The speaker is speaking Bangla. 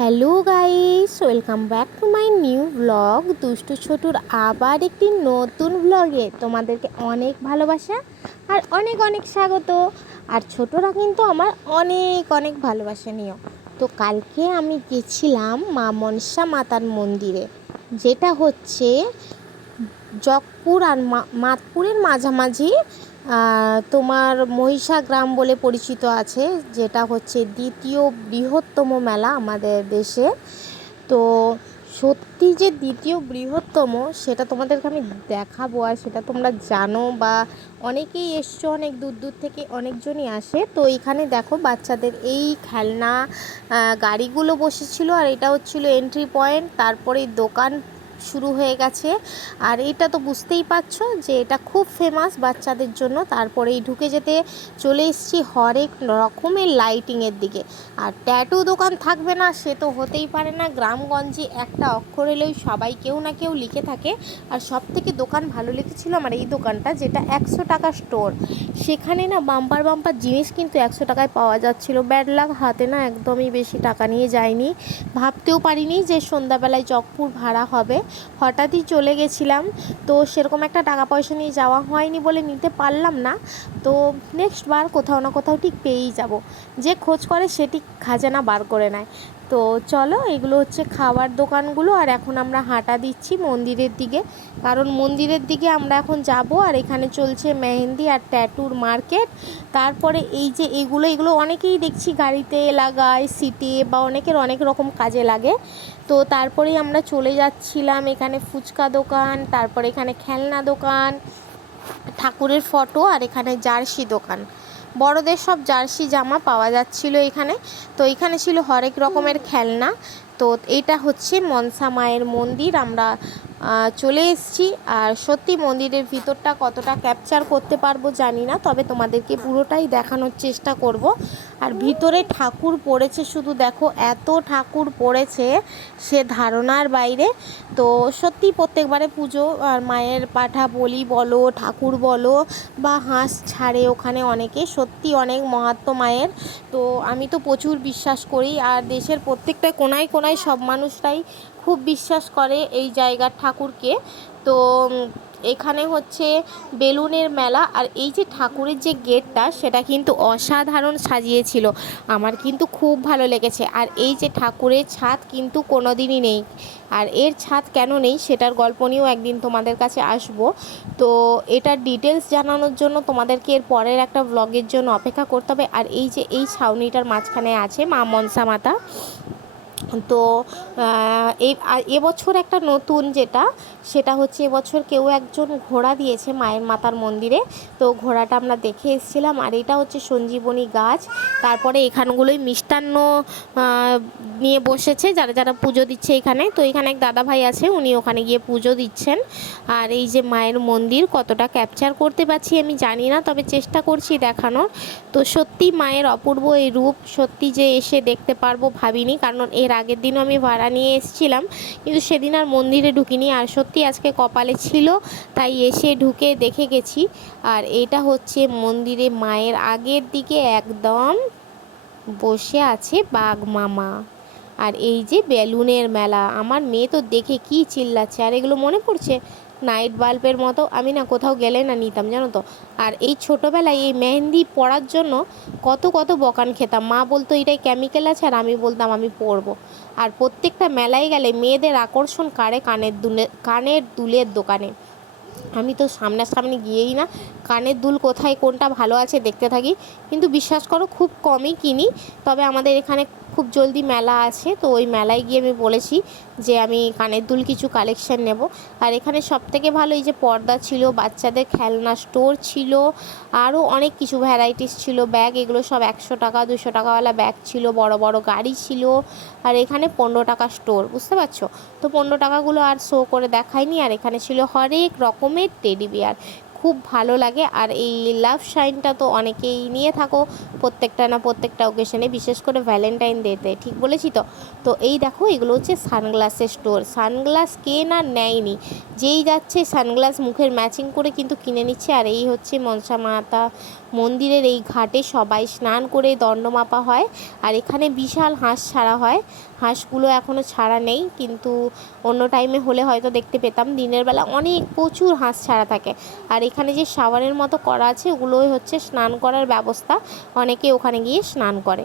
Hello guys, welcome back to my new blog. দুষ্টু ছোটুর আবার একটি নতুন ব্লগে তোমাদেরকে অনেক ভালোবাসা আর অনেক অনেক স্বাগত। আর ছোটরা কিন্তু আমার অনেক অনেক ভালোবাসা নিও। তো কালকে আমি গেছিলাম মা মনসা মাতার মন্দিরে, যেটা হচ্ছে জকপুর আর মাতপুরের মাঝামাঝি তোমার মহিষা গ্রাম বলে পরিচিত আছে, যেটা হচ্ছে দ্বিতীয় বৃহত্তম মেলা আমাদের দেশে। তো সত্যি যে দ্বিতীয় বৃহত্তম সেটা তোমাদেরকে আমি দেখাবো, আর সেটা তোমরা জানো বা অনেকেই এসছো, অনেক দূর দূর থেকে অনেকজনই আসে। তো এখানে দেখো বাচ্চাদের এই খেলনা গাড়িগুলো বসেছিল, আর এটা হচ্ছিল এন্ট্রি পয়েন্ট। তারপরে দোকান শুরু হয়ে গেছে, আর এটা তো বুঝতেই পারছো যে এটা খুব ফেমাস বাচ্চাদের জন্য। তারপরেই ঢুকে যেতে চলে এসেছি হরেক রকমের লাইটিংয়ের দিকে। আর ট্যাটু দোকান থাকবে না সে তো হতেই পারে না, গ্রামগঞ্জে একটা অক্ষর এলেও সবাই কেউ না কেউ লিখে থাকে। আর সব থেকে দোকান ভালো লেগেছিল আমার এই দোকানটা, যেটা 100 টাকা স্টোর। সেখানে না বাম্পার বাম্পার জিনিস কিন্তু 100 টাকায় পাওয়া যাচ্ছিল। ব্যাড লাক, হাতে না একদমই বেশি টাকা নিয়ে যায়নি, ভাবতেও পারিনি যে সন্ধ্যাবেলায় জকপুর ভাড়া হবে। হঠাৎই চলে গেছিলাম, তো সেরকম একটা টাকা পয়সা নিয়ে যাওয়া হয়নি বলে নিতে পারলাম না। তো নেক্সট বার কোথাও না কোথাও ঠিক পেয়েই যাব, যে খোঁজ করে সেটি খাজানা বার করে নেয়। তো চলো, এগুলো হচ্ছে খাবার দোকানগুলো, আর এখন আমরা হাঁটা দিচ্ছি মন্দিরের দিকে, কারণ মন্দিরের দিকে আমরা এখন যাব। আর এখানে চলছে মেহেন্দি আর ট্যাটুর মার্কেট। তারপরে এই যে এগুলো অনেকেই দেখছি গাড়িতে লাগায়, সিটে বা অনেকের অনেক রকম কাজে লাগে। তো তারপরেই আমরা চলে যাচ্ছিলাম, এখানে ফুচকা দোকান, তারপরে এখানে খেলনা দোকান, ঠাকুরের ফটো, আর এখানে জার্সি দোকান। বড়দের সব জার্সি জামা পাওয়া যাচ্ছিল এখানে। তো এখানে ছিল হরেক রকমের খেলনা। তো এটা হচ্ছে মনসা মায়ের মন্দির, আমরা চলে এসেছি। আর সত্যি মন্দিরের ভিতরটা কতটা ক্যাপচার করতে পারবো জানি না, তবে তোমাদেরকে পুরোটাই দেখানোর চেষ্টা করব। আর ভিতরে ঠাকুর পড়েছে, শুধু দেখো এত ঠাকুর পড়েছে সে ধারণার বাইরে। তো সত্যি প্রত্যেকবারে পুজো আর মায়ের পাঠা বলি বলো, ঠাকুর বলো, বা হাঁস ছাড়ে ওখানে অনেকে, সত্যি অনেক মাহাত্ম্য মায়ের। তো আমি তো প্রচুর বিশ্বাস করি, আর দেশের প্রত্যেকটা কোনায় কোনায় সব মানুষরাই খুব বিশ্বাস করে এই জায়গার ঠাকুরকে। তো এখানে হচ্ছে বেলুনের মেলা, আর এই যে ঠাকুরের যে গেটটা সেটা কিন্তু অসাধারণ সাজিয়েছিল, আমার কিন্তু খুব ভালো লেগেছে। আর এই যে ঠাকুরের ছাদ কিন্তু কোনো দিনই নেই, আর এর ছাদ কেন নেই সেটার গল্প নিয়েও একদিন তোমাদের কাছে আসব। তো এটার ডিটেলস জানানোর জন্য তোমাদেরকে এর পরের একটা ব্লগের জন্য অপেক্ষা করতে হবে। আর এই যে এই ছাউনিটার মাঝখানে আছে মা মনসা মাতা। তো এবছর একটা নতুন যেটা, সেটা হচ্ছে এবছর কেউ একজন ঘোড়া দিয়েছে মায়ের মাতার মন্দিরে। তো ঘোড়াটা আমরা দেখে এসেছিলাম। আর এটা হচ্ছে সঞ্জীবনী গাছ। তারপরে এখানগুলোই মিষ্টান্ন নিয়ে বসেছে যারা যারা পুজো দিচ্ছে এখানে। তো এখানে এক দাদা ভাই আছে, উনি ওখানে গিয়ে পুজো দিচ্ছেন। আর এই যে মায়ের মন্দির, কতটা ক্যাপচার করতে পারছি আমি জানি না, তবে চেষ্টা করছি দেখানোর। তো সত্যি মায়ের অপূর্ব এই রূপ, সত্যি যে এসে দেখতে পারবো ভাবিনি, কারণ এর আগের দিনও আমি ভাড়া নিয়ে এসেছিলাম, কিন্তু সেদিন আর মন্দিরে ঢুকিনি। আর সত্যি আজকে কপালে ছিল, তাই এসে ঢুকে দেখে গেছি। আর এটা হচ্ছে মন্দিরে মায়ের আগের দিকে একদম বসে আছে বাঘ মামা। আর এই যে বেলুনের মেলা, আমার মেয়ে তো দেখে কি চিল্লাচ্ছে। আর এগুলো মনে পড়ছে নাইট বাল্বের মতো, আমি না কোথাও গেলে না নিতাম, জানো তো। আর এই ছোটোবেলায় এই মেহেন্দি পরার জন্য কত কত বকান খেতাম। মা বলতো এটাই কেমিক্যাল আছে, আর আমি বলতাম আমি পরবো। আর প্রত্যেকটা মেলায় গেলে মেয়েদের আকর্ষণ কারে, কানের দুলের দোকানে। আমি তো সামনাসামনি গিয়েই না, কানের দুল কোথায় কোনটা ভালো আছে দেখতে থাকি, কিন্তু বিশ্বাস করো খুব কমই কিনি। তবে আমাদের এখানে খুব জলদি মেলা আছে, তো ওই মেলায় গিয়ে আমি বলেছি যে আমি কানের দুল কিছু কালেকশান নেব। আর এখানে সবথেকে ভালো এই যে পর্দা ছিল, বাচ্চাদের খেলনা স্টোর ছিল, আরও অনেক কিছু ভ্যারাইটিস ছিল। ব্যাগ এগুলো সব 100 টাকা 200 টাকাওয়ালা ব্যাগ ছিল, বড় বড় গাড়ি ছিল। আর এখানে 15 টাকা স্টোর, বুঝতে পারছো। তো 15 টাকাগুলো আর শো করে দেখায়নি। আর এখানে ছিল হরেক রকমের টেডি বিয়ার, খুব ভালো লাগে। আর এই লাভ শাইনটা তো অনেকেই নিয়ে থাকো প্রত্যেকটা না প্রত্যেকটা ওকেশনে, বিশেষ করে ভ্যালেন্টাইন ডেতে, ঠিক বলেছি তো। তো এই দেখো এগুলো হচ্ছে সানগ্লাসের স্টোর। সানগ্লাস কে না নেয়নি, যেই যাচ্ছে সানগ্লাস মুখের ম্যাচিং করে কিন্তু কিনে নিচ্ছে। আর এই হচ্ছে মনসা মাতা মন্দিরের এই ঘাটে সবাই স্নান করে দণ্ড মাপা হয়। আর এখানে বিশাল হাঁস ছাড়া হয়। হাঁসগুলো এখনও ছাড়া নেই, কিন্তু অন্য টাইমে হলে হয়তো দেখতে পেতাম। দিনের বেলা অনেক প্রচুর হাঁস ছাড়া থাকে। আর এখানে যে শাওয়ারের মতো করা আছে, ওগুলোই হচ্ছে স্নান করার ব্যবস্থা। অনেকে ওখানে গিয়ে স্নান করে।